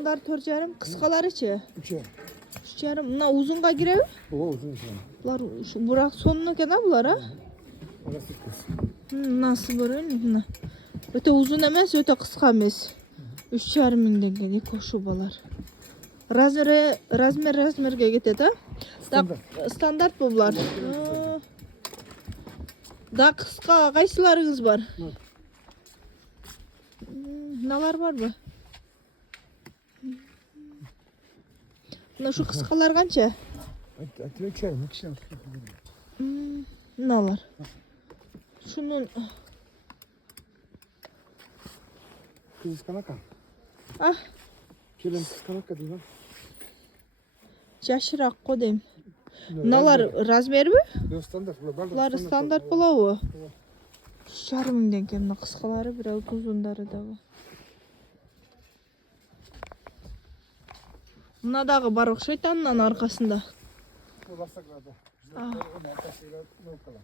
Uzunlar 4,5, kıskaları 3 3,5. Buna uzunga girer. O uzun şu an. Bunlar burak sonunu gene bular ha. Orası kız. Nasıl böyle ne? Öte uzun emez, öte kıska emez. 3,5 mingden geliyor koşubalar. Razmerge gitedi ha. Standart bunlar. Da kıska kaysilarınız var? Neler var mı? Şu kıskalar kança? Atıyor çerim, ikişer. Neler? Şunun... Kız kanaka. Ah, Kelin kız kanaka değil mi? yaşırak kodayım. Neler razmer mi? Yok standart. Bunlar standart bulağı. 3,5 mingden kemne kıskaları biraz uzunları da var. Bunadağı barok şeytanın arkasında. O basakladı. Ah. Onun arkasıyla ne kalan.